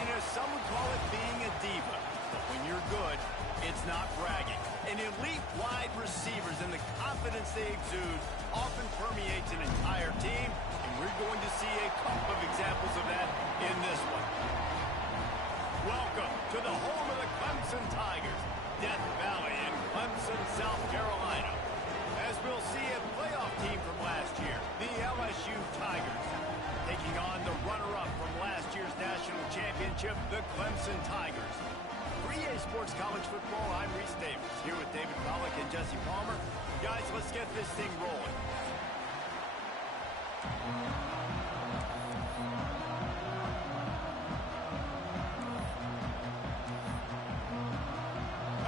flashiness, some would call it being a diva. But when you're good, it's not bragging. And elite wide receivers and the confidence they exude often permeates an entire team, and we're going to see a couple of examples of that in this one. Welcome to the home of the Clemson Tigers, Death Valley in Clemson, South Carolina. As we'll see a playoff team from last year, the LSU Tigers, taking on the runner-up from last year's national championship, the Clemson Tigers. For EA Sports College Football, I'm Reese Davis, here with David Pollack and Jesse Palmer. Guys, let's get this thing rolling.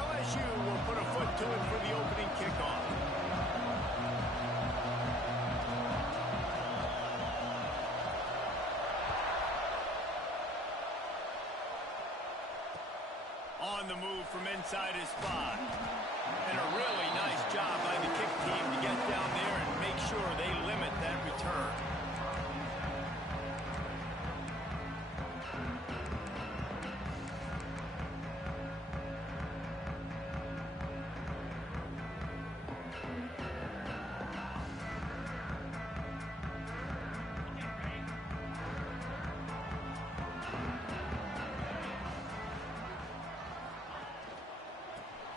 LSU will put a foot to it for the opening kickoff. On the move from inside his spot. And a really nice job by the kick team to get down there and make sure they limit that return.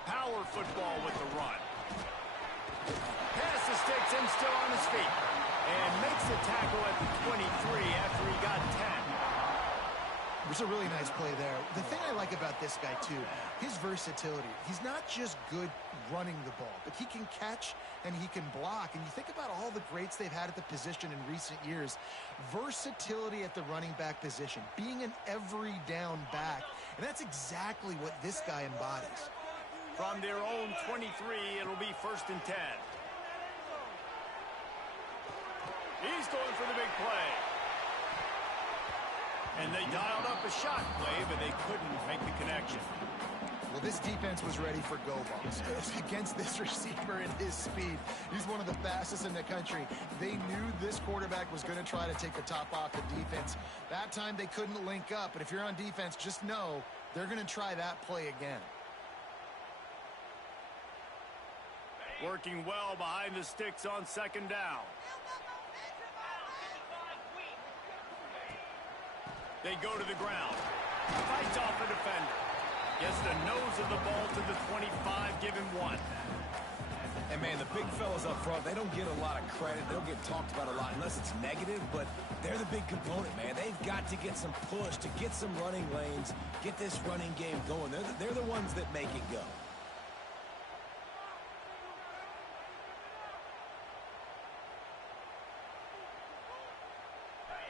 Power football with the run. Pass the sticks and still on his feet. And makes the tackle at the 23 after he got 10. It was a really nice play there. The thing I like about this guy, too, his versatility. He's not just good running the ball, but he can catch and he can block. And you think about all the greats they've had at the position in recent years. Versatility at the running back position, being an every down back. And that's exactly what this guy embodies. From their own 23, it'll be 1st and 10. He's going for the big play. And they dialed up a shot play, but they couldn't make the connection. Well, this defense was ready for go balls. Against this receiver and his speed, he's one of the fastest in the country. They knew this quarterback was going to try to take the top off the defense. That time they couldn't link up, but if you're on defense, just know they're going to try that play again. Working well behind the sticks on 2nd down. They go to the ground. Fights off a defender. Gets the nose of the ball to the 25, give him 1. And, man, the big fellas up front, they don't get a lot of credit. They don't get talked about a lot unless it's negative, but they're the big component, man. They've got to get some push, to get some running lanes, get this running game going. They're the ones that make it go.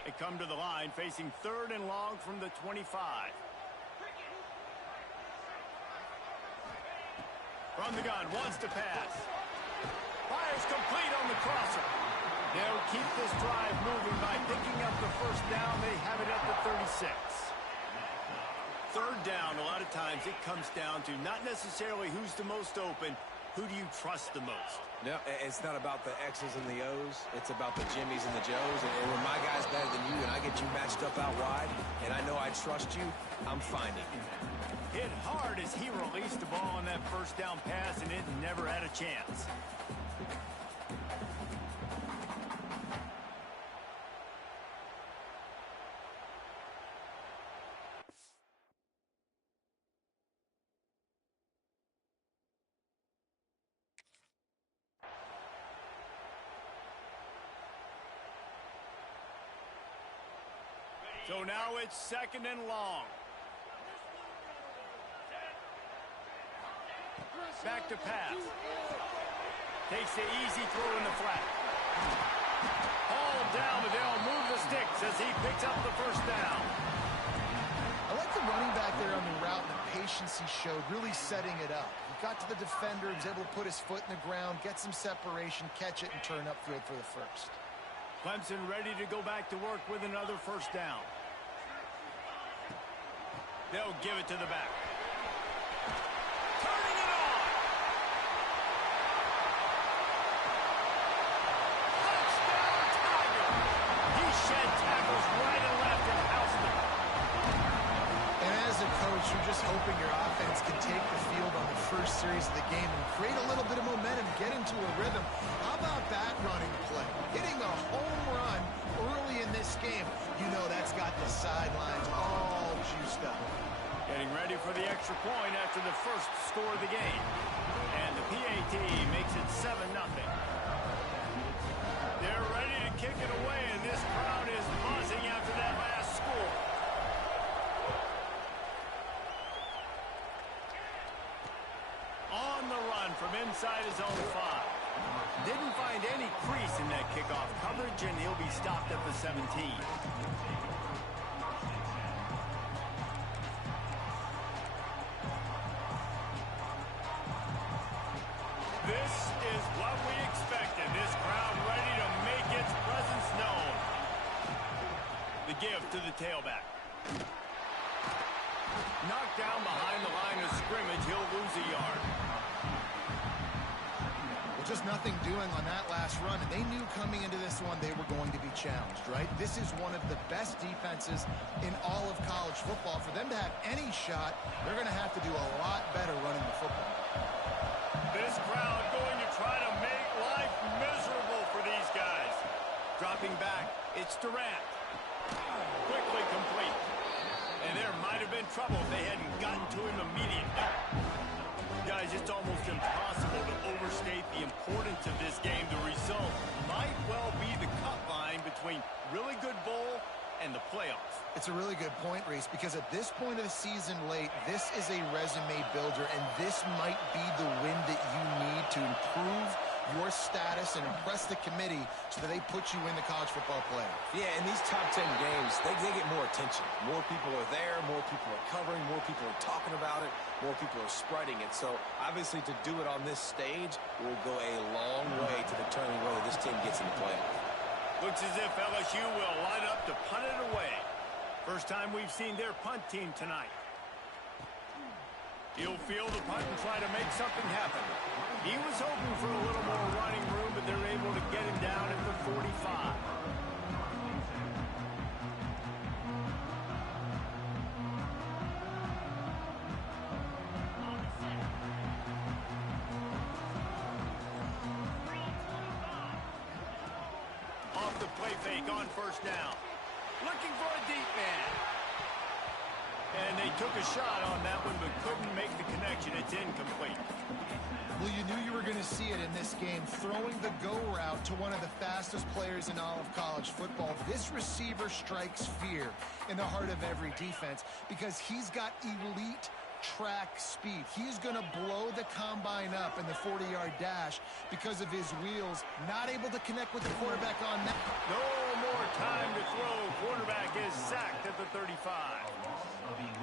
They come to the line facing 3rd and long from the 25. From the gun, wants to pass. Fires complete on the crosser. They'll keep this drive moving by picking up the 1st down. They have it at the 36. 3rd down, a lot of times it comes down to not necessarily who's the most open, who do you trust the most? No, it's not about the X's and the O's. It's about the Jimmies and the Joes. And when my guy's better than you and I get you matched up out wide, and I know I trust you, I'm finding you. Hit hard as he released the ball on that 1st down pass, and it never had a chance. So now it's 2nd and long. Back to pass. Takes the easy throw in the flat. Hauled down, but they'll move the sticks as he picks up the 1st down. I like the running back there on the route and the patience he showed, really setting it up. He got to the defender, he was able to put his foot in the ground, get some separation, catch it, and turn upfield for the 1st. Clemson ready to go back to work with another 1st down. They'll give it to the back. Turning it on! Touchdown, Tigers! He shed tackles right and left and housed them. hoping your offense can take the field on the first series of the game and create a little bit of momentum, get into a rhythm. How about that running play? Hitting a home run early in this game. You know that's got the sidelines all juiced up. Getting ready for the extra point after the first score of the game. And the PAT makes it 7-0. They're ready to kick it away, and this crowd is buzzing after that last score. On the run from inside his own 5. Didn't find any crease in that kickoff coverage, and he'll be stopped at the 17. This is what we expected. This crowd ready to make its presence known. The give to the tailback. Knocked down behind the line of scrimmage. He'll lose a yard. Well, just nothing doing on that last run, and they knew coming into this one they were going to be challenged, right? This is one of the best defenses in all of college football. For them to have any shot, they're going to have to do a lot better running the football. This crowd going to try to make life miserable for these guys. Dropping back, it's Durant. Quickly complete. And there might have been trouble if they hadn't gotten to him immediately. Guys, it's almost impossible to overstate the importance of this game. The result might well be the cut line between really good bowl and the playoffs. It's a really good point, Reese, because at this point of the season late, this is a resume builder, and this might be the win that you need to improve your status and impress the committee so that they put you in the college football playoff. Yeah, in these top 10 games, they get more attention. More people are there, more people are covering, more people are talking about it, more people are spreading it. So, obviously, to do it on this stage will go a long way to determine whether this team gets in the playoff. Looks as if LSU will line up to punt it away. First time we've seen their punt team tonight. He'll field the punt and try to make something happen. He was hoping for a little more running room, but they're able to get him down at the 45. Off the play fake on first down. Looking for a deep man. And they took a shot on that one, but couldn't make the connection. It's incomplete. Well, you knew you were going to see it in this game, throwing the go route to one of the fastest players in all of college football. This receiver strikes fear in the heart of every defense because he's got elite track speed. He's going to blow the combine up in the 40-yard dash because of his wheels. Not able to connect with the quarterback on that. No more time to throw. Quarterback is sacked at the 35.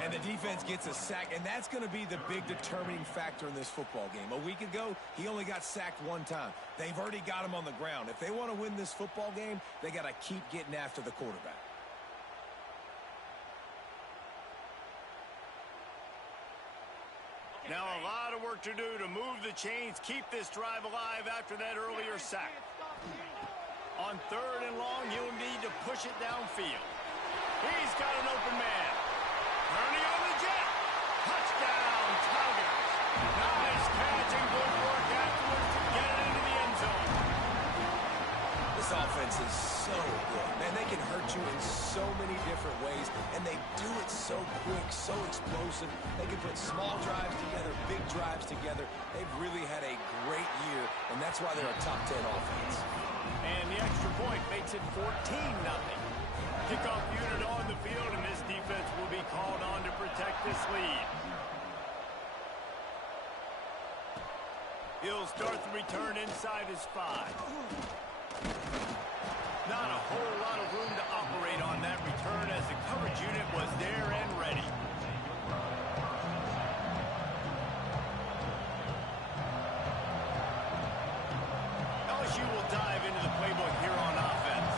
And the defense gets a sack, and that's going to be the big determining factor in this football game. A week ago, he only got sacked one time. They've already got him on the ground. If they want to win this football game, they got to keep getting after the quarterback. Now a lot of work to do to move the chains, keep this drive alive after that earlier sack. On third and long, you'll need to push it downfield. He's got an open man. Turning on the jet. Touchdown, Tigers. Nice catch and good work afterwards to get it into the end zone. This offense is so good. Man, they can hurt you in so many different ways, and they do it so quick, so explosive. They can put small drives together, big drives together. They've really had a great year, and that's why they're a top 10 offense. And the extra point makes it 14-0. Kickoff unit on the field, and this defense will be called on to protect this lead. He'll start the return inside his 5. Not a whole lot of room to operate on that return as the coverage unit was there and ready. LSU will dive into the playbook here on offense.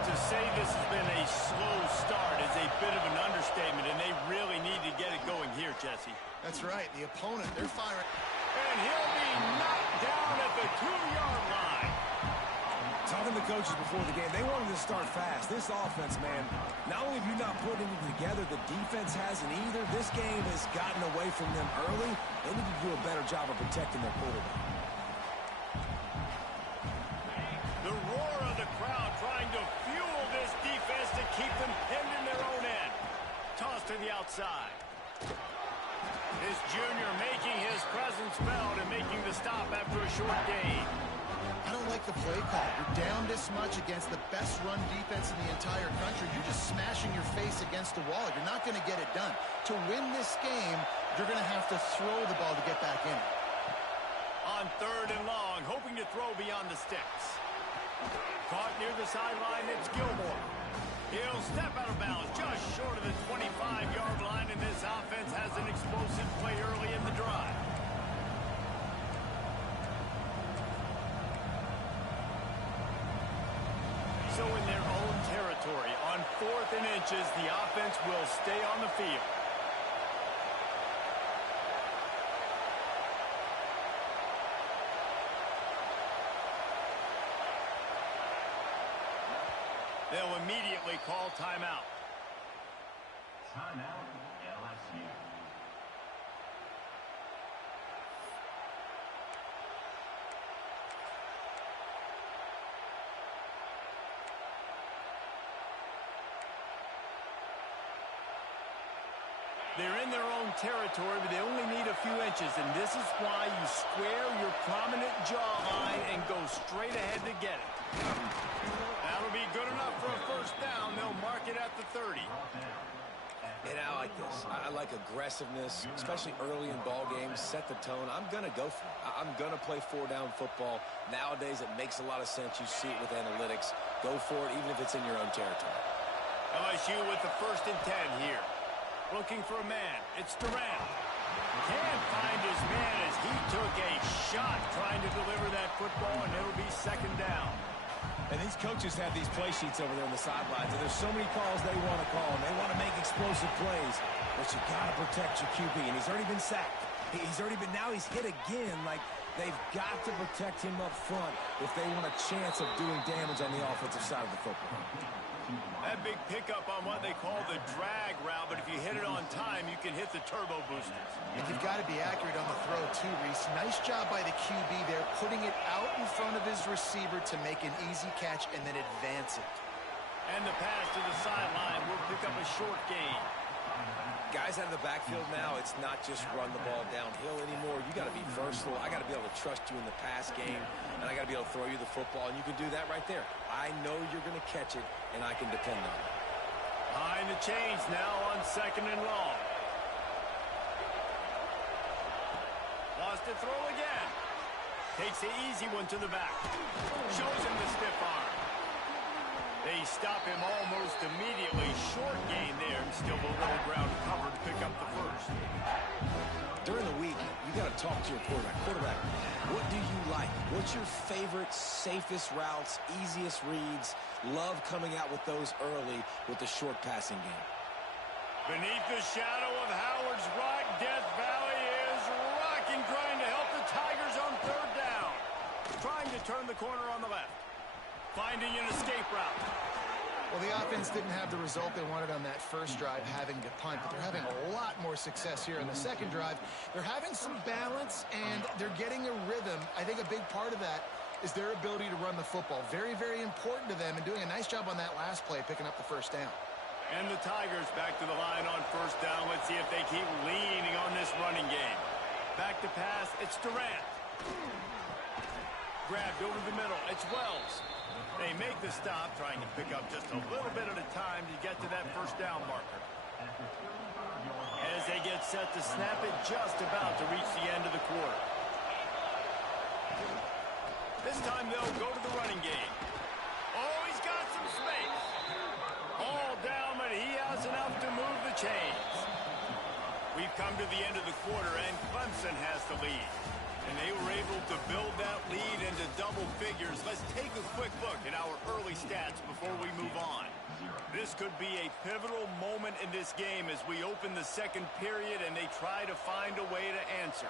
To say this has been a slow start is a bit of an understatement, and they really need to get it going here, Jesse. That's right. The opponent, they're firing. And he'll be knocked down at the 2-yard line. Talking to Coach coaches before the game, they wanted to start fast. This offense, man, not only have you not put anything together, the defense hasn't either. This game has gotten away from them early. They need to do a better job of protecting their quarterback. The roar of the crowd trying to fuel this defense to keep them pinned in their own end. Toss to the outside. This junior making his presence felt and making the stop after a short gain. I don't like the play call. You're down this much against the best run defense in the entire country. You're just smashing your face against the wall. You're not going to get it done. To win this game, you're going to have to throw the ball to get back in it. On 3rd and long, hoping to throw beyond the sticks. Caught near the sideline, it's Gilmore. He'll step out of bounds just short of the 25-yard line, and this offense has an explosive play early in the drive. So in their own territory, on 4th and inches, the offense will stay on the field. They'll immediately call timeout. Timeout, LSU. They're in their own territory, but they only need a few inches, and this is why you square your prominent jawline and go straight ahead to get it. That'll be good enough for a first down. They'll mark it at the 30. And I like this. I like aggressiveness, especially early in ball games. Set the tone. I'm going to go for it. I'm going to play 4-down football. Nowadays, it makes a lot of sense. You see it with analytics. Go for it, even if it's in your own territory. LSU with the 1st and 10 here. Looking for a man. It's Durant. Can't find his man as he took a shot trying to deliver that football, and it'll be 2nd down. And these coaches have these play sheets over there on the sidelines, and there's so many calls they want to call, and they want to make explosive plays. But you got to protect your QB, and he's already been sacked. Now he's hit again. Like, they've got to protect him up front if they want a chance of doing damage on the offensive side of the football. That big pickup on what they call the drag route, but if you hit it on time, you can hit the turbo boosters. And you've got to be accurate on the throw, too, Reese. Nice job by the QB there, putting it out in front of his receiver to make an easy catch and then advance it. And the pass to the sideline will pick up a short gain. Guys out of the backfield now, it's not just run the ball downhill anymore. You got to be versatile. I got to be able to trust you in the pass game, and I got to be able to throw you the football, and you can do that right there. I know you're going to catch it, and I can depend on it. Behind the chains now on 2nd and long. Lost to throw again. Takes the easy one to the back. Shows him the stiff arm. They stop him almost immediately. Short gain there, and still a little ground cover to pick up the 1st. During the week, you got to talk to your quarterback. Quarterback, what do you like? What's your favorite, safest routes, easiest reads? Love coming out with those early with the short passing game. Beneath the shadow of Howard's Rock, Death Valley is rocking, trying to help the Tigers on 3rd down. Trying to turn the corner on the left. Finding an escape route. Well, the offense didn't have the result they wanted on that first drive, having to punt, but they're having a lot more success here in the second drive. They're having some balance, and they're getting a rhythm. I think a big part of that is their ability to run the football. Very, very important to them, and doing a nice job on that last play, picking up the 1st down. And the Tigers back to the line on 1st down. Let's see if they keep leaning on this running game. Back to pass, it's Durant. Grabbed over the middle, it's Wells. They make the stop, trying to pick up just a little bit at a time to get to that 1st down marker. As they get set to snap it, just about to reach the end of the quarter. This time they'll go to the running game. Oh, he's got some space. All down, but he has enough to move the chains. We've come to the end of the quarter, and Clemson has the lead. And they were able to build that lead into double figures. Let's take a quick look at our early stats before we move on. This could be a pivotal moment in this game as we open the 2nd period and they try to find a way to answer.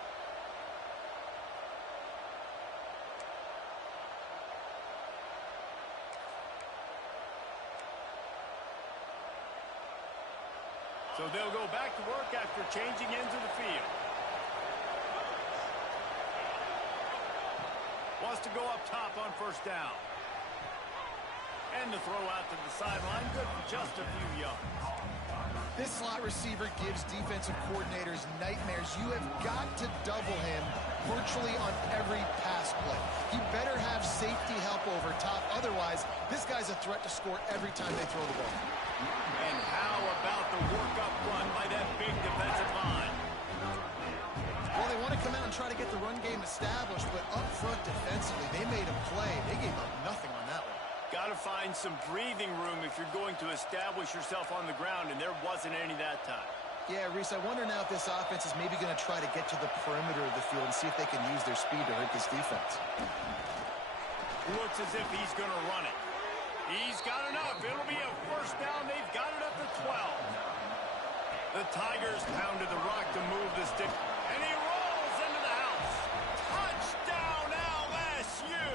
So they'll go back to work after changing ends of the field. Wants to go up top on first down. And the throw out to the sideline, good for just a few yards. This slot receiver gives defensive coordinators nightmares. You have got to double him virtually on every pass play. He better have safety help over top. Otherwise, this guy's a threat to score every time they throw the ball. And how about the work-up run by that big defensive line? Well, they want to come out and try to get the run game established, but up front defensively, they made a play. They gave up nothing on that one. Got to find some breathing room if you're going to establish yourself on the ground, and there wasn't any that time. Yeah, Reese, I wonder now if this offense is maybe going to try to get to the perimeter of the field and see if they can use their speed to hurt this defense. Looks as if he's going to run it. He's got enough. It'll be a first down. They've got it up to 12. The Tigers pounded the rock to move the stick, and he rolls into the house. Touchdown, LSU!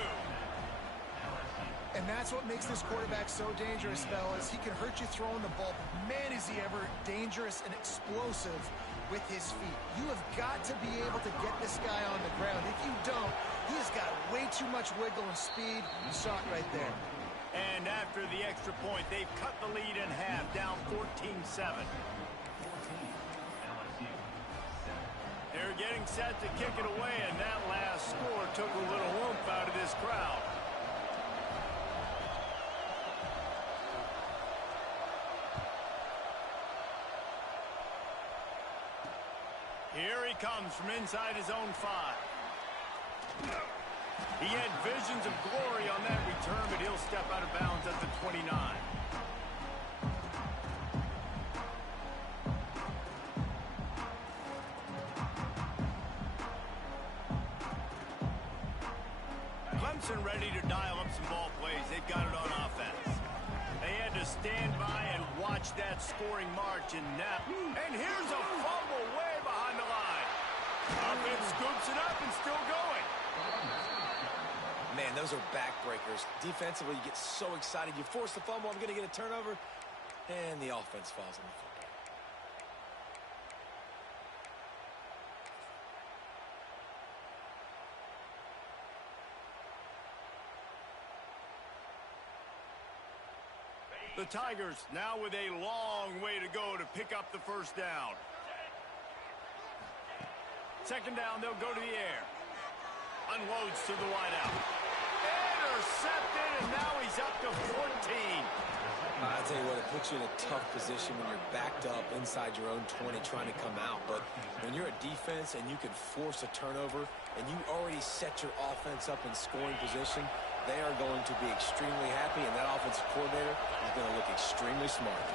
And that's what makes this quarterback so dangerous, fellas. He can hurt you throwing the ball, but man, is he ever dangerous and explosive with his feet. You have got to be able to get this guy on the ground. If you don't, he has got way too much wiggle and speed. You saw it right there. And after the extra point, they've cut the lead in half, down 14-7. They're getting set to kick it away, and that last score took a little oomph out of this crowd. Here he comes from inside his own 5. He had visions of glory on that return, but he'll step out of bounds at the 29. Clemson ready to dial up some ball plays. They've got it on offense. They had to stand by and watch that scoring march, and now... And here's a fumble way behind the line. Offense scoops it up and still going. Man, those are backbreakers. Defensively, you get so excited. You force the fumble, I'm going to get a turnover, and the offense falls on the fumble. The Tigers now with a long way to go to pick up the first down. Second down, they'll go to the air. Unloads to the wideout. Intercepted, and now he's up to 14. I tell you what, it puts you in a tough position when you're backed up inside your own 20 trying to come out. But when you're a defense and you can force a turnover and you already set your offense up in scoring position, they are going to be extremely happy, and that offensive coordinator is going to look extremely smart.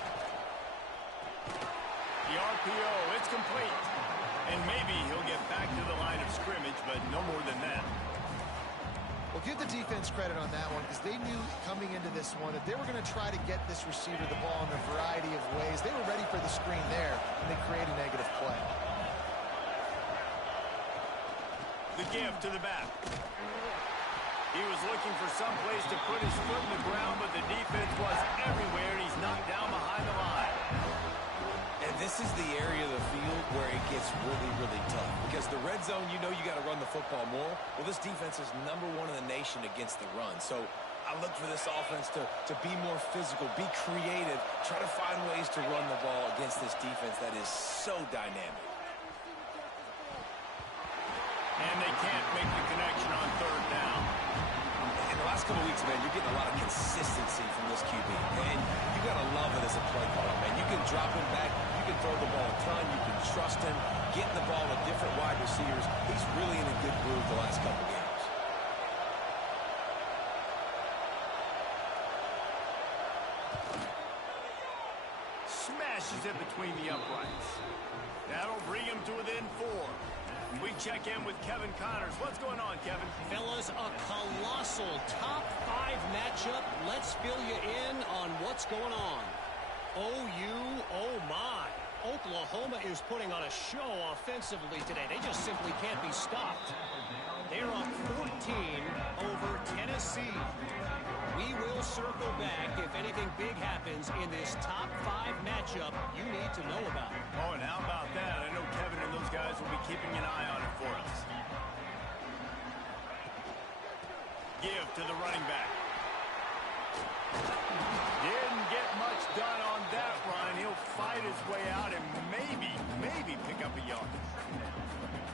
The RPO, it's complete. And maybe he'll get back to the line of scrimmage, but no more than that. Well, give the defense credit on that one, because they knew coming into this one that they were going to try to get this receiver the ball in a variety of ways. They were ready for the screen there, and they create a negative play. The give to the back. He was looking for some place to put his foot in the ground, but the defense was everywhere, and he's knocked down behind the line. And this is the area of the field where it gets really, really tough. Because the red zone, you know you got to run the football more. Well, this defense is #1 in the nation against the run. So I look for this offense to be more physical, be creative, try to find ways to run the ball against this defense that is so dynamic. And they can't make the connection on third down. In the last couple weeks, man, you're getting a lot of consistency from this QB. And you got to love it as a play caller, man. You can drop him back. You can throw the ball a ton. You can trust him. Getting the ball to different wide receivers. He's really in a good groove the last couple games. Smashes it between the uprights. That'll bring him to within 4. We check in with Kevin Connors. What's going on, Kevin? Fellas, a colossal top 5 matchup. Let's fill you in on what's going on. OU, oh my. Oklahoma is putting on a show offensively today. They just simply can't be stopped. They're up 14 over Tennessee. We will circle back if if anything big happens in this top 5 matchup, you need to know about it. Oh, and how about that? I know Kevin and those guys will be keeping an eye on it for us. Give to the running back. Didn't get much done on that run. He'll fight his way out and maybe pick up a yard.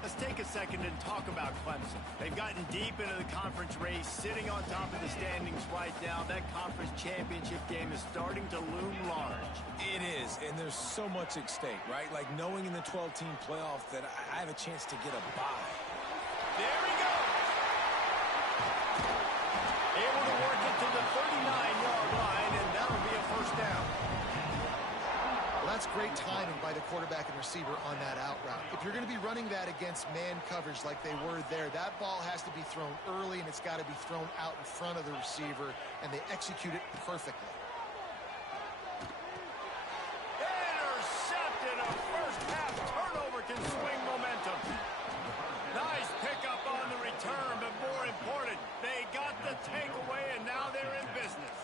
Let's take a second and talk about Clemson. They've gotten deep into the conference race, sitting on top of the standings right now. That conference championship game is starting to loom large. It is, and there's so much at stake, right? Like knowing in the 12-team playoff that I have a chance to get a bye. There he goes. Able to work it to the 39-yard line, and that'll be a first down. Well, that's great timing by the quarterback and receiver on that out route. If you're going to be running that against man coverage like they were there, that ball has to be thrown early, and it's got to be thrown out in front of the receiver, and they execute it perfectly. Intercepted. A first-half turnover can swing momentum. Nice pickup on the return, but more important, they got the takeaway, and now they're in business.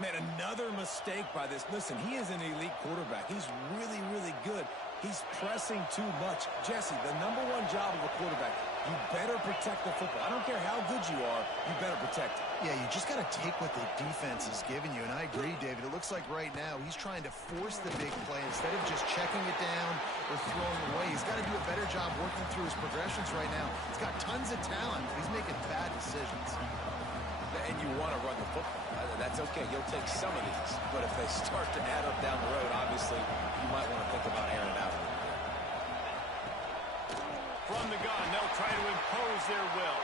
Man, another mistake by this. Listen, he is an elite quarterback. He's really, really good. He's pressing too much. Jesse, the #1 job of a quarterback, you better protect the football. I don't care how good you are, you better protect it. Yeah, you just got to take what the defense is giving you, and I agree, David. It looks like right now he's trying to force the big play instead of just checking it down or throwing away. He's got to do a better job working through his progressions right now. He's got tons of talent, but he's making bad decisions. And you want to run the football. That's okay. You'll take some of these. But if they start to add up down the road, obviously, you might want to think about airing it out. From the gun, they'll try to impose their will.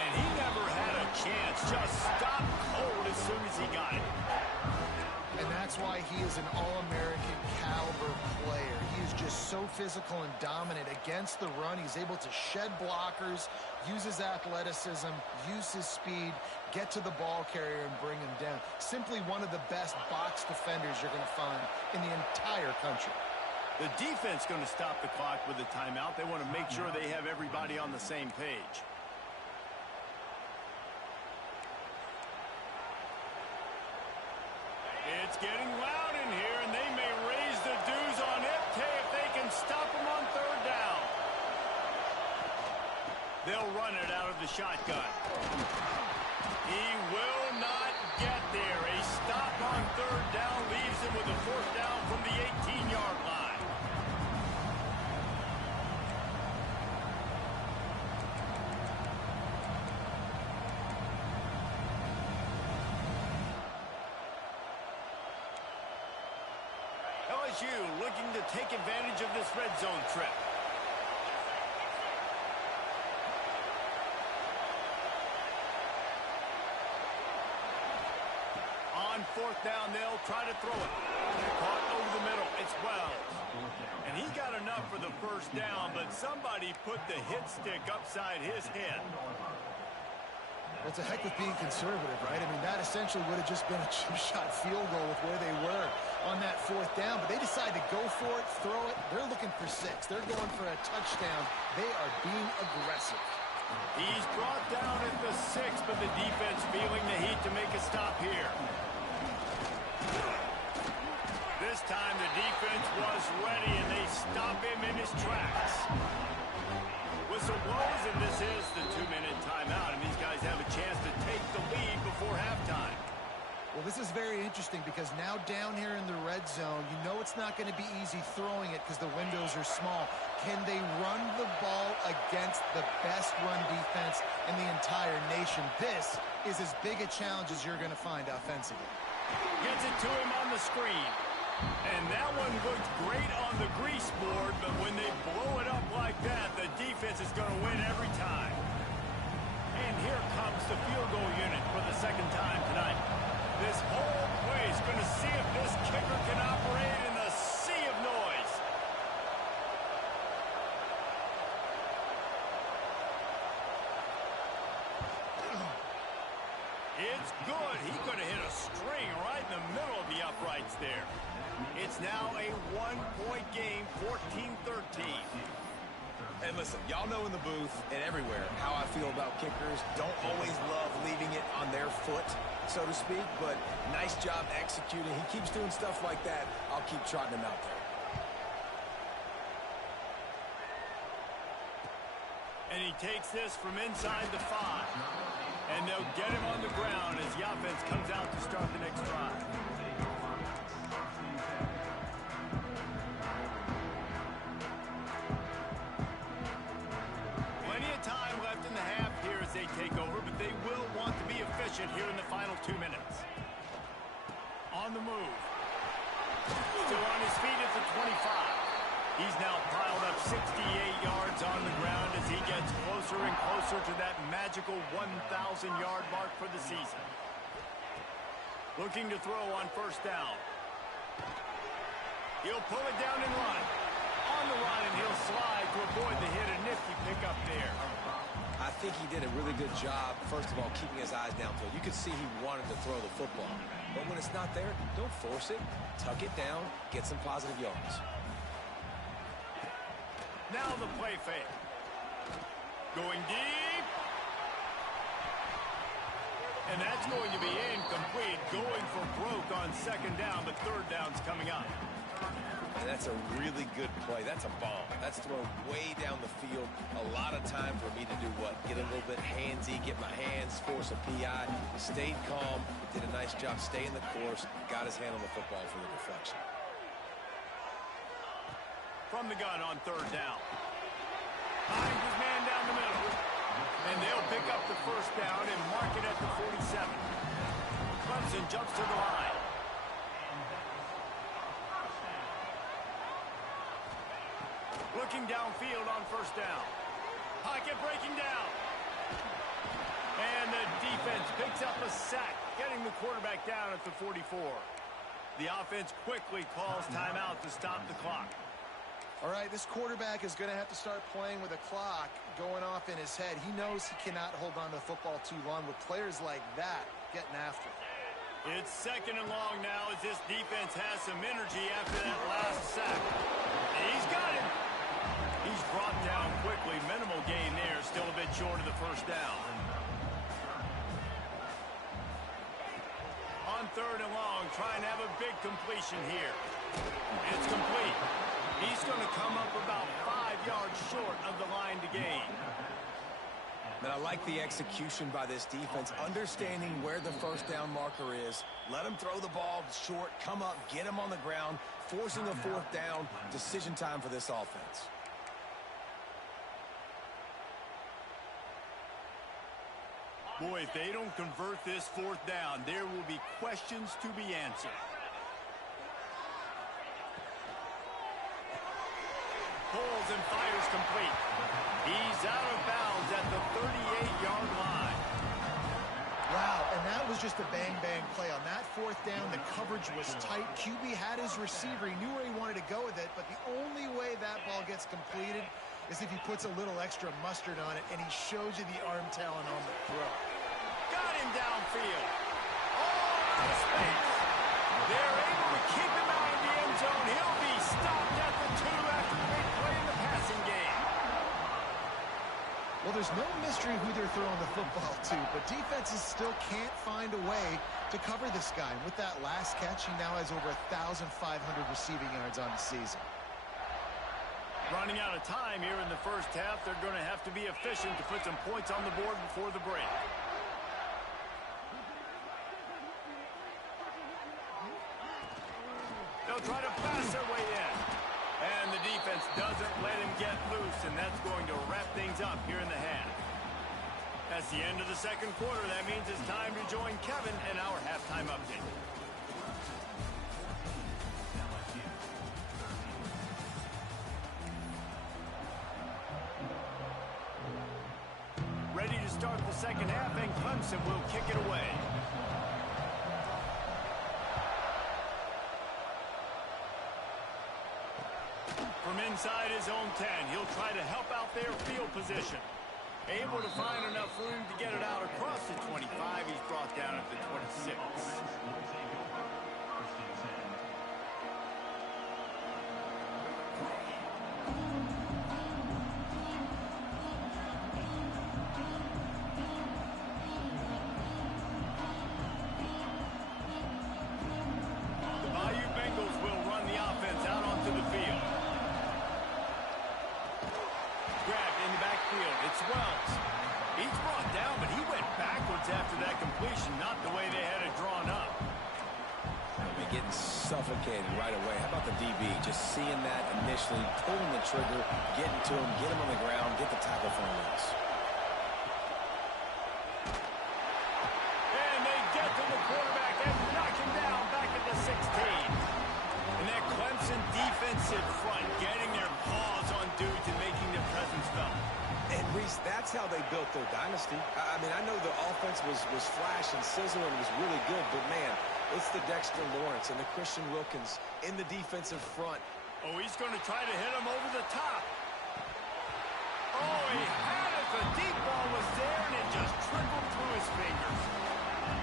And he never had a chance. Just stopped cold as soon as he got it. And that's why he is an All-American caliber player. He is just so physical and dominant against the run. He's able to shed blockers, use his athleticism, use his speed, get to the ball carrier and bring him down. Simply one of the best box defenders you're going to find in the entire country. The defense going to stop the clock with a timeout. They want to make sure they have everybody on the same page. It's getting loud in here, and they may raise the dues on Ipte if they can stop him on third down. They'll run it out of the shotgun. He will not get there. A stop on third down leaves him with a fourth down from the 18-yard line. LSU looking to take advantage of this red zone trip. On fourth down, they'll try to throw it. Caught over the middle. It's Wells. And he got enough for the first down, but somebody put the hit stick upside his head. Well, it's a heck of being conservative, right? I mean, that essentially would have just been a chip-shot field goal with where they were on that fourth down. But they decide to go for it, throw it. They're looking for 6. They're going for a touchdown. They are being aggressive. He's brought down at the 6, but the defense feeling the heat to make a stop here. This time the defense was ready, and they stop him in his tracks. Whistle blows, and this is the 2-minute timeout, and these guys have a chance to take the lead before halftime. Well, this is very interesting because now down here in the red zone, you know it's not going to be easy throwing it because the windows are small. Can they run the ball against the best run defense in the entire nation? This is as big a challenge as you're going to find offensively. Gets it to him on the screen. And that one looked great on the grease board, but when they blow it up like that, the defense is going to win every time. And here comes the field goal unit for the second time tonight. This whole play is going to see if this kicker can operate in the sea of noise. It's good. He could have hit a string right in the middle of the uprights there. It's now a 1-point game, 14-13. And listen, y'all know in the booth and everywhere how I feel about kickers. Don't always love leaving it on their foot, so to speak, but nice job executing. He keeps doing stuff like that. I'll keep trotting him out there. And he takes this from inside the 5. And they'll get him on the ground as the offense comes out to start the next drive. Take over, but they will want to be efficient here in the final 2 minutes. On the move. Still on his feet at the 25. He's now piled up 68 yards on the ground as he gets closer and closer to that magical 1,000-yard mark for the season. Looking to throw on first down. He'll pull it down and run. On the run, and he'll slide to avoid the hit. A nifty pickup there. I think he did a really good job, first of all, keeping his eyes downfield. You could see he wanted to throw the football. But when it's not there, don't force it. Tuck it down, get some positive yards. Now the play fake. Going deep. And that's going to be incomplete. Going for broke on second down, but third down's coming up. And that's a really good play. That's a bomb. That's thrown way down the field. A lot of time for me to do what? Get a little bit handsy, get my hands, force a PI. Stayed calm, did a nice job staying the course, got his hand on the football for the deflection. From the gun on third down. Finds his man down the middle. And they'll pick up the first down and mark it at the 47. Clemson jumps to the line. Looking downfield on first down. Pocket breaking down. And the defense picks up a sack, getting the quarterback down at the 44. The offense quickly calls timeout to stop the clock. All right, this quarterback is going to have to start playing with a clock going off in his head. He knows he cannot hold on to the football too long with players like that getting after him. It's second and long now as this defense has some energy after that last sack. He's got him. He's brought down quickly. Minimal gain there. Still a bit short of the first down. On third and long, trying to have a big completion here. It's complete. He's going to come up about 5 yards short of the line to gain. And I like the execution by this defense, understanding where the first down marker is. Let him throw the ball short, come up, get him on the ground, forcing a fourth down. Decision time for this offense. Boy, if they don't convert this fourth down, there will be questions to be answered. Pulls and fires complete. He's out of bounds at the 38-yard line. Wow, and that was just a bang-bang play. On that fourth down, the coverage was tight. QB had his receiver. He knew where he wanted to go with it, but the only way that ball gets completed is if he puts a little extra mustard on it, and he shows you the arm talent on the throw. Got him downfield. All out of space. They're able to keep him out of the end zone. He'll be stopped at the 2 after the big play in the passing game. Well, there's no mystery who they're throwing the football to, but defenses still can't find a way to cover this guy. And with that last catch, he now has over 1,500 receiving yards on the season. Running out of time here in the first half, they're going to have to be efficient to put some points on the board before the break. They'll try to pass their way in. And the defense doesn't let him get loose, and that's going to wrap things up here in the half. That's the end of the second quarter. That means it's time to join Kevin in our halftime update. Ready to start the second half, and Clemson will kick it away. From inside his own 10, he'll try to help out their field position. Able to find enough room to get it out across the 25. He's brought down at the 26. getting suffocated right away. How about the DB? Just seeing that initially, pulling the trigger, getting to him, get him on the ground, get the tackle for a loss. And they get to the quarterback and knock him down back at the 16. And that Clemson defensive front getting their paws on dudes and making their presence felt. And, Reese, that's how they built their dynasty. I mean, I know the offense was flash and sizzle and was really good, but, man, it's the Dexter Lawrence and the Christian Wilkins in the defensive front. Oh, he's going to try to hit him over the top. Oh, he had it. The deep ball was there, and it just trickled through his fingers.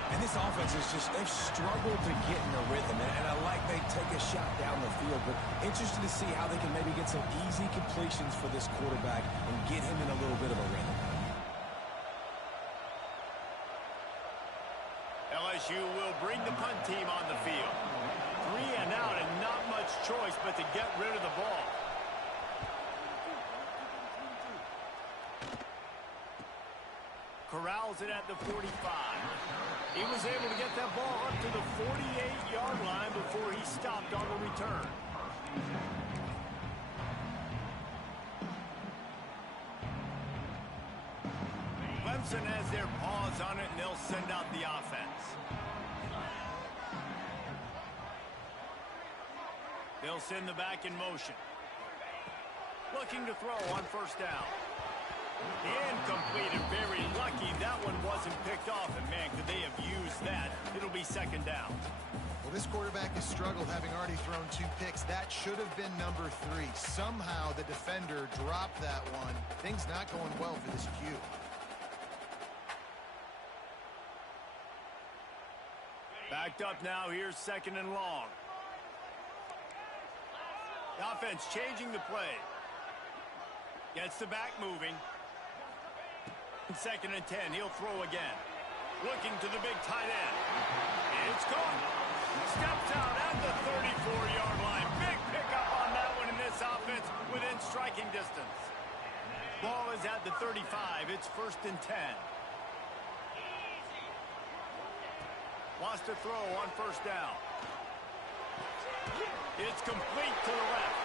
And this offense is just, they've struggled to get in a rhythm, and I like they take a shot down the field, but interested to see how they can maybe get some easy completions for this quarterback and get him in a little bit of a rhythm. LSU will bring the punt team on the field. 3 and out and not much choice but to get rid of the ball. Corrals it at the 45. He was able to get that ball up to the 48-yard line before he stopped on the return. Clemson has their paws on it, and they'll send out the offense. They'll send the back in motion. Looking to throw on first down. Incomplete and very lucky that one wasn't picked off. And, man, could they have used that? It'll be second down. Well, this quarterback has struggled, having already thrown 2 picks. That should have been number 3. Somehow the defender dropped that one. Things not going well for this Q. Backed up now. Here's second and long. The offense changing the play. Gets the back moving. Second and 10. He'll throw again. Looking to the big tight end. It's caught. Steps out at the 34-yard line. Big pickup on that one in this offense within striking distance. Ball is at the 35. It's first and 10. Wants to throw on first down. It's complete to the left.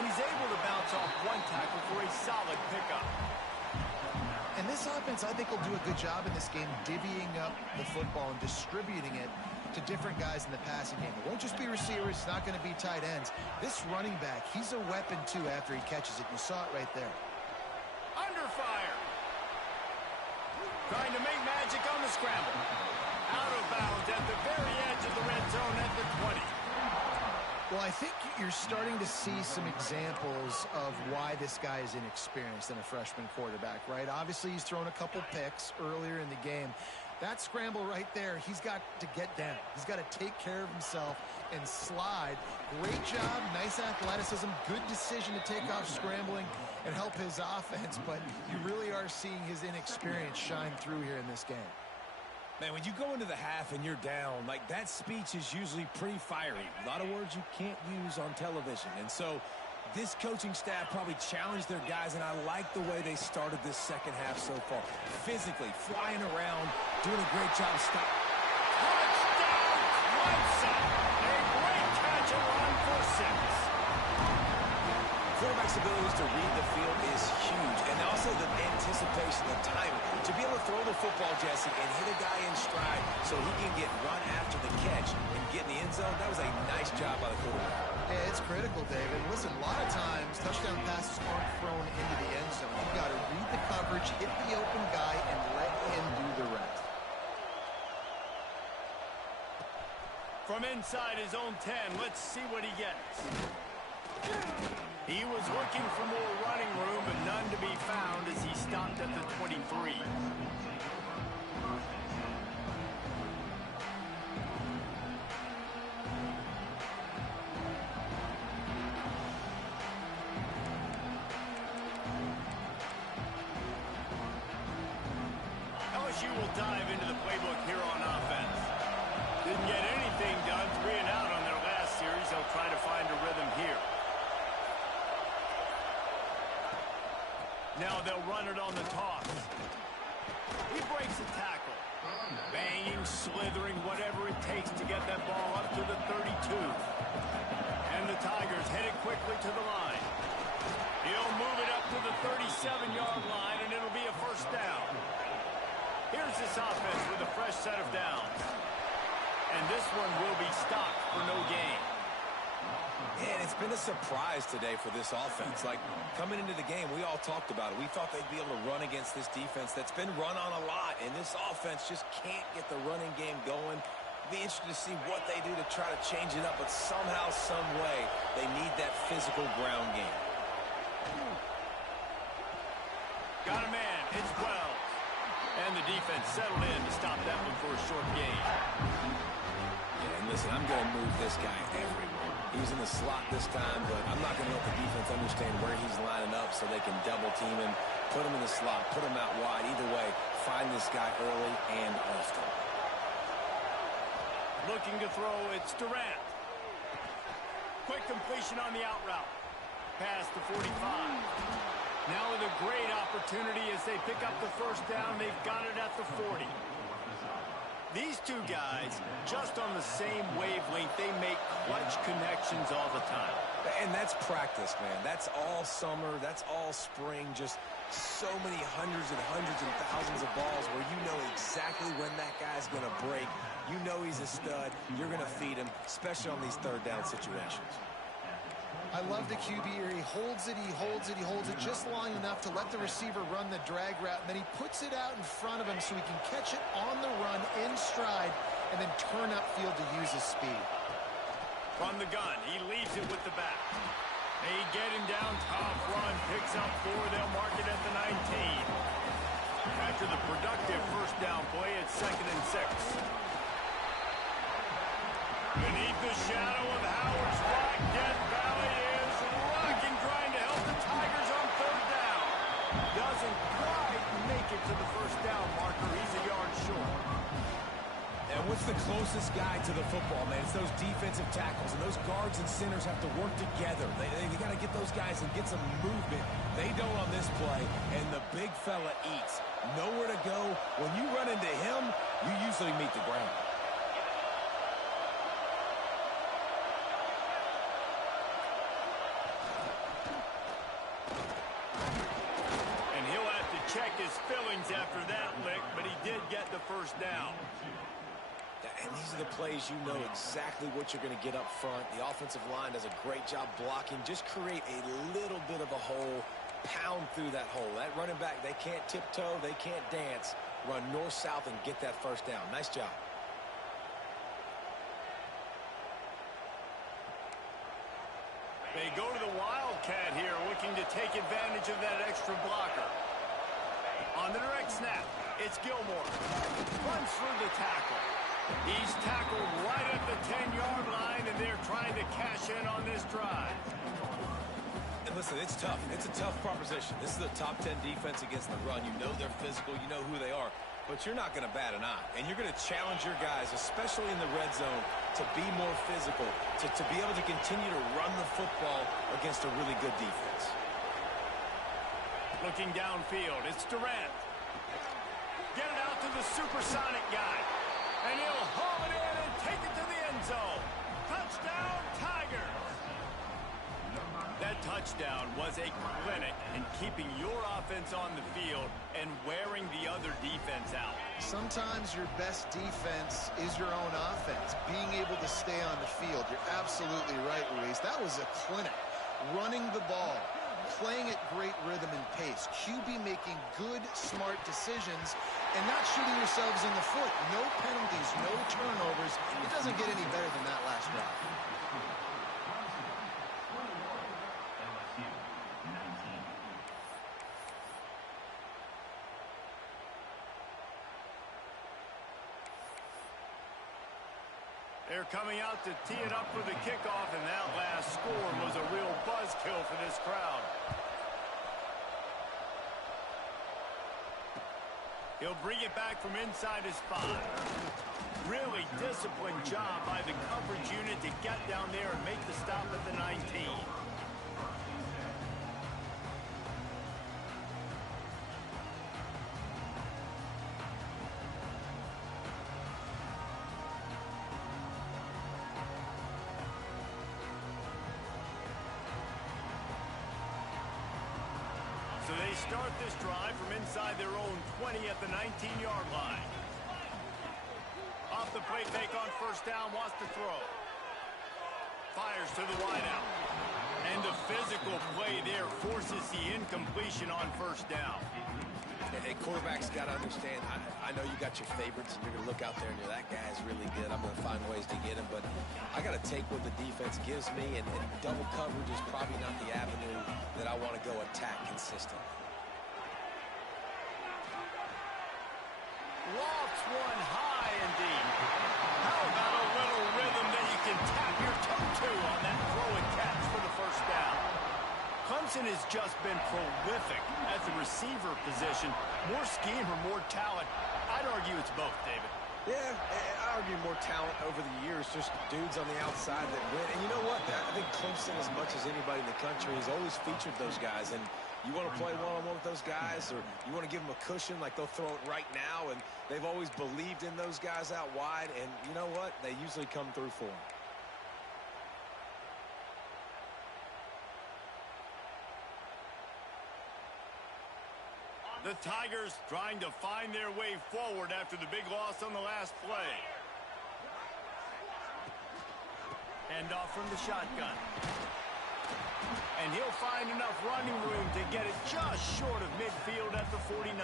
And he's able to bounce off one tackle for a solid pickup. And this offense, I think, will do a good job in this game divvying up the football and distributing it to different guys in the passing game. It won't just be receivers. It's not going to be tight ends. This running back, he's a weapon, too, after he catches it. You saw it right there. Under fire. Trying to make magic on the scramble. Out of bounds at the very edge of the red zone at the 20. Well, I think you're starting to see some examples of why this guy is inexperienced in a freshman quarterback, right? Obviously, he's thrown a couple picks earlier in the game. That scramble right there, he's got to get down. He's got to take care of himself and slide. Great job, nice athleticism, good decision to take off scrambling and help his offense, but you really are seeing his inexperience shine through here in this game. Man, when you go into the half and you're down, like, that speech is usually pretty fiery. A lot of words you can't use on television. And so this coaching staff probably challenged their guys, and I like the way they started this second half so far. Physically, flying around, doing a great job stopping. Touchdown, Clemson! A great catch and run for 6. Quarterback's abilities to read the field is huge, and also the anticipation, the timing. To be able to throw the football, Jesse, and hit a guy in stride so he can get run after the catch and get in the end zone, that was a nice job by the quarterback. Yeah, it's critical, David. Listen, a lot of times touchdown passes aren't thrown into the end zone. You've got to read the coverage, hit the open guy, and let him do the rest. From inside his own 10, let's see what he gets. He was looking for more running room, but none to be found as he stopped at the 23. LSU will dive into the playbook here on offense. Didn't get anything done, 3 and out on their last series. They'll try to find a rhythm here. Now they'll run it on the toss. He breaks a tackle. Banging slithering whatever it takes to get that ball up to the 32. And the Tigers headed quickly to the line. He'll move it up to the 37-yard line, and it'll be a first down. Here's this offense with a fresh set of downs. And this one will be stopped for no gain. And it's been a surprise today for this offense. Like, coming into the game, we all talked about it. We thought they'd be able to run against this defense that's been run on a lot, and this offense just can't get the running game going. Be interested to see what they do to try to change it up, but somehow, some way, they need that physical ground game. Got a man. It's Wells. And the defense settled in to stop that one for a short gain. Yeah, and listen, I'm going to move this guy everywhere. He's in the slot this time, but I'm not going to let the defense understand where he's lining up so they can double team him, put him in the slot, put him out wide. Either way, find this guy early and often. Looking to throw, it's Durant. Quick completion on the out route. Past the 45. Now with a great opportunity as they pick up the first down. They've got it at the 40. These two guys, just on the same wavelength, they make clutch connections all the time. And that's practice, man. That's all summer. That's all spring. Just so many hundreds and thousands of balls where you know exactly when that guy's going to break. You know he's a stud. You're going to feed him, especially on these third down situations. I love the QB here. He holds it, he holds it, he holds it just long enough to let the receiver run the drag route, and then he puts it out in front of him so he can catch it on the run in stride and then turn upfield to use his speed. From the gun, he leaves it with the back. They get him down, top run, picks up 4. They'll mark it at the 19. After the productive first down play, it's 2nd and 6. Beneath the shadow of Howard's rock, Death Valley is rocking, trying to help the Tigers on 3rd down. Doesn't quite make it to the first down marker. He's a yard short. And what's the closest guy to the football, man? It's those defensive tackles, and those guards and centers have to work together. They got to get those guys and get some movement. They don't on this play, and the big fella eats. Nowhere to go. When you run into him, you usually meet the ground. Check his fillings after that lick, but he did get the first down. And these are the plays you know exactly what you're going to get up front. The offensive line does a great job blocking. Just create a little bit of a hole, pound through that hole. That running back, they can't tiptoe, they can't dance. Run north-south and get that first down. Nice job. They go to the Wildcat here, looking to take advantage of that extra blocker. On the direct snap, it's Gilmore. Runs through the tackle. He's tackled right at the 10-yard line, and they're trying to cash in on this drive. And listen, it's tough. It's a tough proposition. This is a top 10 defense against the run. You know they're physical. You know who they are. But you're not going to bat an eye. And you're going to challenge your guys, especially in the red zone, to be more physical, to be able to continue to run the football against a really good defense. Looking downfield, it's Durant. Get it out to the supersonic guy. And he'll haul it in and take it to the end zone. Touchdown, Tigers! That touchdown was a clinic in keeping your offense on the field and wearing the other defense out. Sometimes your best defense is your own offense, being able to stay on the field. You're absolutely right, Ruiz. That was a clinic. Running the ball, playing at great rhythm and pace. QB making good, smart decisions and not shooting yourselves in the foot. No penalties, no turnovers. It doesn't get any better than that last drive. They're coming out to tee it up for the kickoff, and that last score was a real buzzkill for this crowd. He'll bring it back from inside his 5. Really disciplined job by the coverage unit to get down there and make the stop at the 19. They start this drive from inside their own 20 at the 19-yard line. Off the play fake on first down, wants to throw. Fires to the wideout. And the physical play there forces the incompletion on first down. Hey, quarterback's got to understand, I know you got your favorites, and you're going to look out there and you're, that guy's really good. I'm going to find ways to get him, but I got to take what the defense gives me, and double coverage is probably not the avenue that I want to go attack consistently. Lofts one high and deep. How about a little rhythm that you can tap your toe to on that throw and catch for the first down? Clemson has just been prolific at the receiver position. More scheme or more talent? I'd argue it's both, David. Yeah, I argue more talent over the years, just dudes on the outside that win. And you know what? I think Clemson, as much as anybody in the country, has always featured those guys. And you want to play one-on-one with those guys, or you want to give them a cushion like they'll throw it right now, and they've always believed in those guys out wide, and you know what? They usually come through for them. The Tigers trying to find their way forward after the big loss on the last play. End off from the shotgun. And he'll find enough running room to get it just short of midfield at the 49.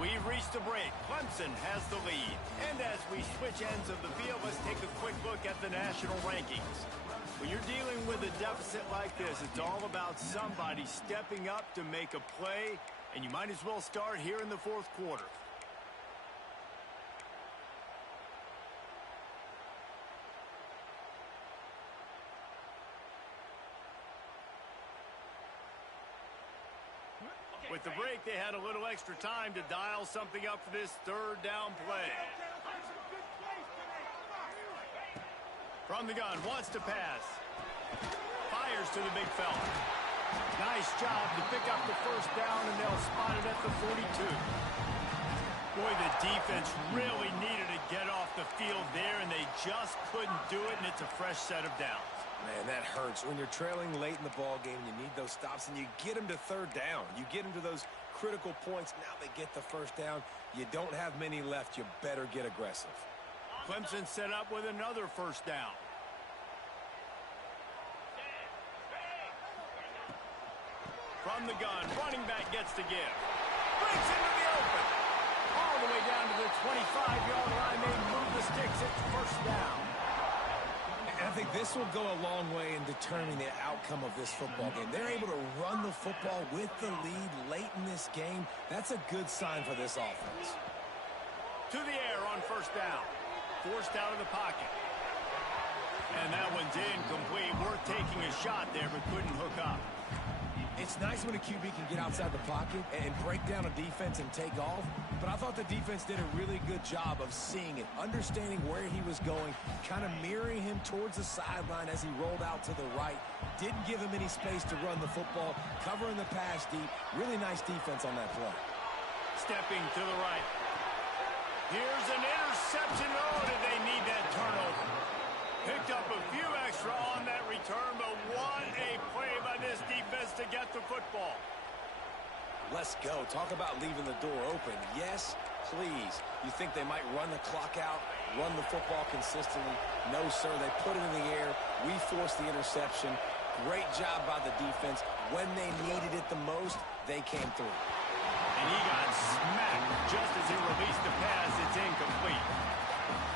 We've reached a break. Clemson has the lead. And as we switch ends of the field, let's take a quick look at the national rankings. When you're dealing with a deficit like this, it's all about somebody stepping up to make a play, and you might as well start here in the fourth quarter. With the break, they had a little extra time to dial something up for this third down play. From the gun, wants to pass. Fires to the big fella. Nice job to pick up the first down, and they'll spot it at the 42. Boy, the defense really needed to get off the field there, and they just couldn't do it, and it's a fresh set of downs. Man, that hurts. When you're trailing late in the ball game, you need those stops, and you get them to third down. You get them to those critical points. Now they get the first down. You don't have many left. You better get aggressive. Clemson set up with another first down. From the gun, running back gets to give. Breaks into the open. All the way down to the 25-yard line. They move the sticks. It's first down. And I think this will go a long way in determining the outcome of this football game. They're able to run the football with the lead late in this game. That's a good sign for this offense. To the air on first down. Forced out of the pocket. And that one's incomplete. Worth taking a shot there, but couldn't hook up. It's nice when a QB can get outside the pocket and break down a defense and take off, but I thought the defense did a really good job of seeing it, understanding where he was going, kind of mirroring him towards the sideline as he rolled out to the right. Didn't give him any space to run the football, covering the pass deep. Really nice defense on that play. Stepping to the right. Here's an interception. Oh, did they need that turnover? Picked up a few extra on that return, but what a play by this defense to get the football. Let's go. Talk about leaving the door open. Yes, please. You think they might run the clock out, run the football consistently? No, sir. They put it in the air. We forced the interception. Great job by the defense. When they needed it the most, they came through. And he got smacked just as he released the pass. It's incomplete.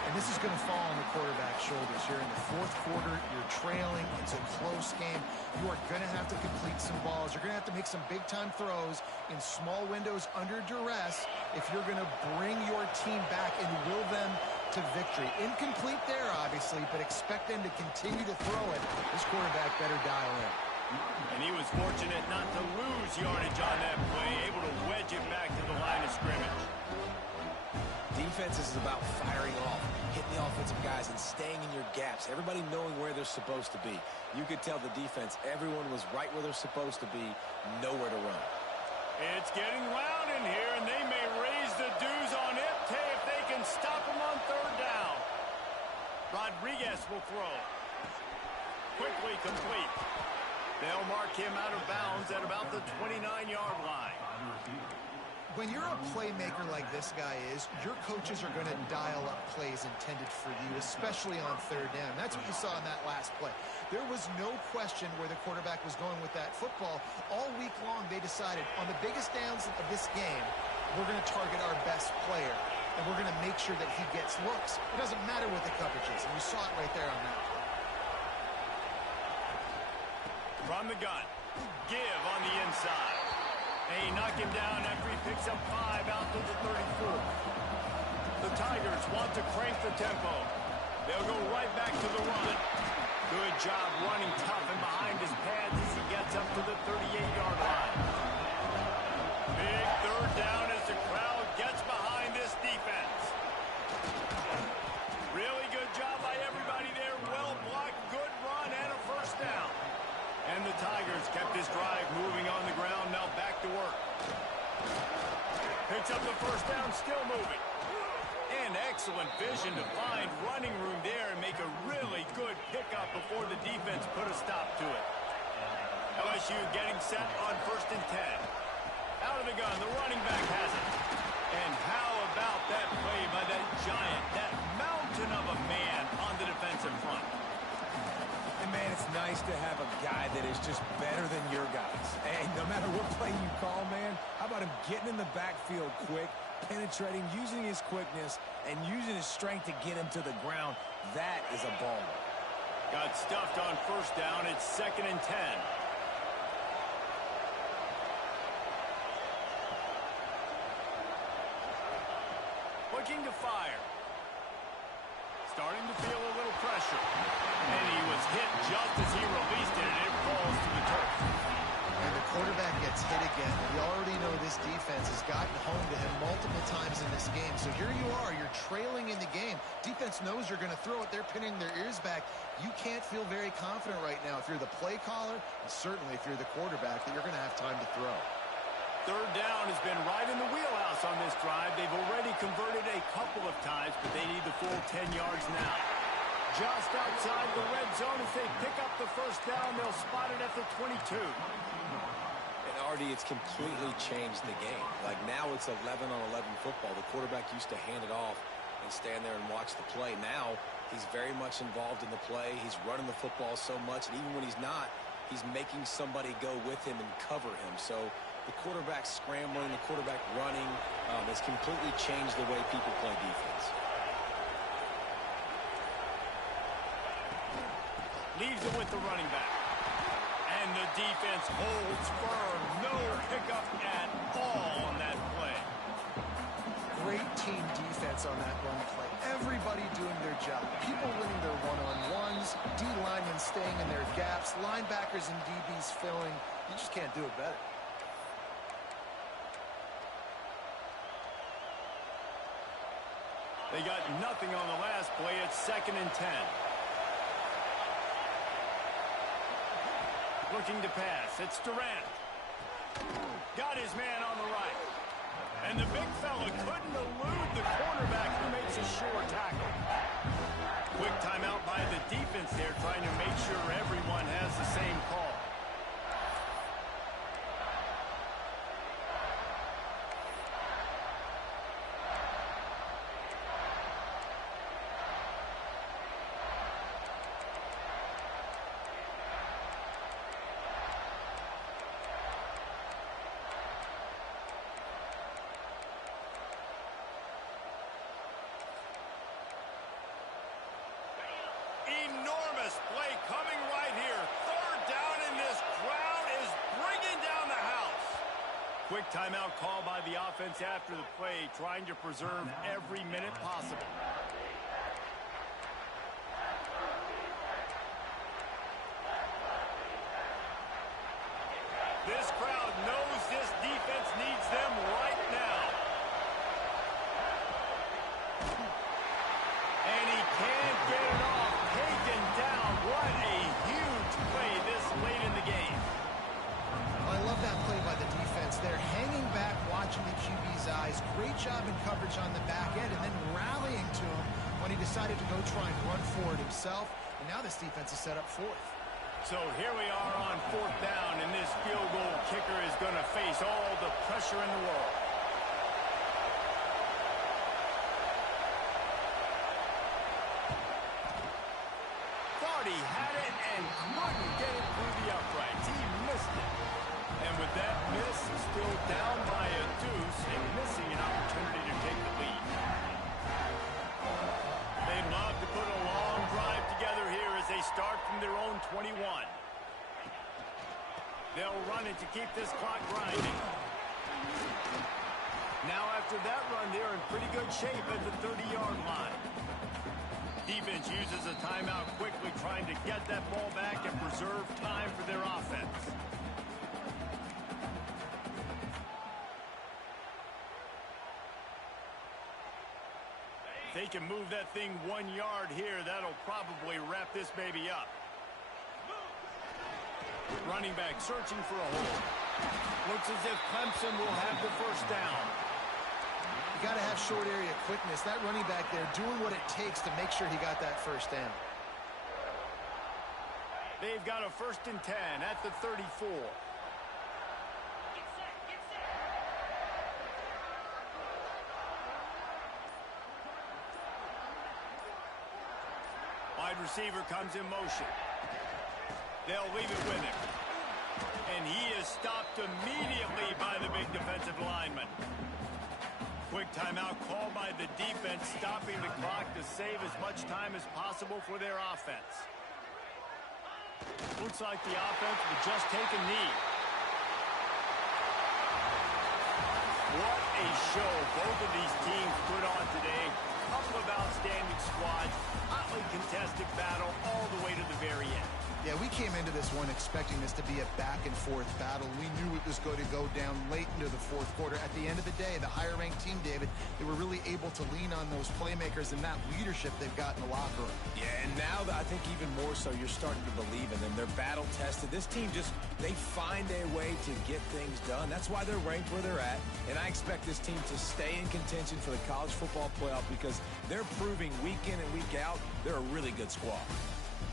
And this is going to fall on the quarterback's shoulders here in the fourth quarter. You're trailing. It's a close game. You are going to have to complete some balls. You're going to have to make some big-time throws in small windows under duress if you're going to bring your team back and will them to victory. Incomplete there, obviously, but expect them to continue to throw it. This quarterback better dial in. And he was fortunate not to lose yardage on that play, able to wedge it back to the line of scrimmage. Defense is about firing off, hitting the offensive guys, and staying in your gaps. Everybody knowing where they're supposed to be. You could tell the defense, everyone was right where they're supposed to be, nowhere to run. It's getting loud in here, and they may raise the dues on it stop him on third down. Rodriguez will throw. Quickly complete. They'll mark him out of bounds at about the 29-yard line. When you're a playmaker like this guy is, your coaches are going to dial up plays intended for you, especially on third down. That's what you saw in that last play. There was no question where the quarterback was going with that football. All week long, they decided on the biggest downs of this game, we're going to target our best player, and we're going to make sure that he gets looks. It doesn't matter what the coverage is, and you saw it right there on that play. From the gun, give on the inside. They knock him down after he picks up 5 out to the 34. The Tigers want to crank the tempo. They'll go right back to the run. Good job running tough and behind his pads as he gets up to the 38-yard line. Big third down as the crowd gets behind this defense. Really good job by everybody there. Well blocked, good run, and a first down. And the Tigers kept this drive moving on the ground. Now back to work. Picks up the first down, still moving. And excellent vision to find running room there and make a really good pickup before the defense put a stop to it. LSU getting set on 1st and 10. Out of the gun, the running back has it. And how about that play by that giant, that mountain of a man on the defensive front? And, man, it's nice to have a guy that is just better than your guys. And no matter what play you call, man, how about him getting in the backfield quick, penetrating, using his quickness, and using his strength to get him to the ground? That is a ball. Got stuffed on first down. It's 2nd and 10. Looking to fire. Starting to feel a little pressure. And he was hit just as he released it, and it falls to the turf. And the quarterback gets hit again. We already know this defense has gotten home to him multiple times in this game. So here you are. You're trailing in the game. Defense knows you're going to throw it. They're pinning their ears back. You can't feel very confident right now if you're the play caller, and certainly if you're the quarterback, that you're going to have time to throw. Third down has been right in the wheelhouse on this drive. They've already converted a couple of times, but they need the full 10 yards now. Just outside the red zone as they pick up the first down. They'll spot it at the 22. And, Artie, it's completely changed the game. Like, now it's 11-on-11 football. The quarterback used to hand it off and stand there and watch the play. Now he's very much involved in the play. He's running the football so much, and even when he's not, he's making somebody go with him and cover him. So the quarterback scrambling, the quarterback running has completely changed the way people play defense. Leaves it with the running back. And the defense holds firm. No pickup at all on that play. Great team defense on that run play. Everybody doing their job. People winning their one-on-ones, D linemen staying in their gaps, linebackers and DBs filling. You just can't do it better. They got nothing on the last play. It's 2nd and 10. Looking to pass. It's Durant. Got his man on the right. And the big fella couldn't elude the cornerback who makes a sure tackle. Quick timeout by the defense there, trying to make sure everyone has the same call. Enormous play coming right here. Third down, and this crowd is bringing down the house. Quick timeout call by the offense after the play, trying to preserve every minute possible. This crowd knows this defense needs them right now. And he can't get it off. Taken down. What a huge play this late in the game. I love that play by the defense. They're hanging back, watching the QB's eyes. Great job in coverage on the back end, and then rallying decided to go try and run for it himself, and now this defense is set up fourth. So here we are on fourth down, and this field goal kicker is going to face all the pressure in the world. Thought he had it and couldn't get it through the uprights. He missed it. And with that miss, still down by a deuce and missing an opportunity to take the lead. They'd love to put a long drive together here as they start from their own 21. They'll run it to keep this clock grinding. Now after that run, they're in pretty good shape at the 30-yard line. Defense uses a timeout quickly, trying to get that ball back and preserve time for their offense. If they can move that thing 1 yard here, that'll probably wrap this baby up. Running back searching for a hole. Looks as if Clemson will have the first down. You got to have short area quickness. That running back there doing what it takes to make sure he got that first down. They've got a 1st and 10 at the 34. Wide receiver comes in motion. They'll leave it with him. And he is stopped immediately by the big defensive lineman. Quick timeout called by the defense, stopping the clock to save as much time as possible for their offense. Looks like the offense will just take a knee. What a show both of these teams put on today. Couple of outstanding squads, hotly contested battle all the way to the very end. Yeah, we came into this one expecting this to be a back-and-forth battle. We knew it was going to go down late into the fourth quarter. At the end of the day, the higher-ranked team, David, they were really able to lean on those playmakers and that leadership they've got in the locker room. Yeah, and now I think even more so, you're starting to believe in them. They're battle-tested. This team they find a way to get things done. That's why they're ranked where they're at. And I expect this team to stay in contention for the college football playoff because they're proving week in and week out they're a really good squad.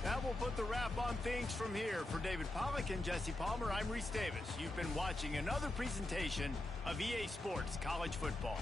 That will put the wrap on things from here. For David Pollack and Jesse Palmer, I'm Reese Davis. You've been watching another presentation of EA Sports College Football.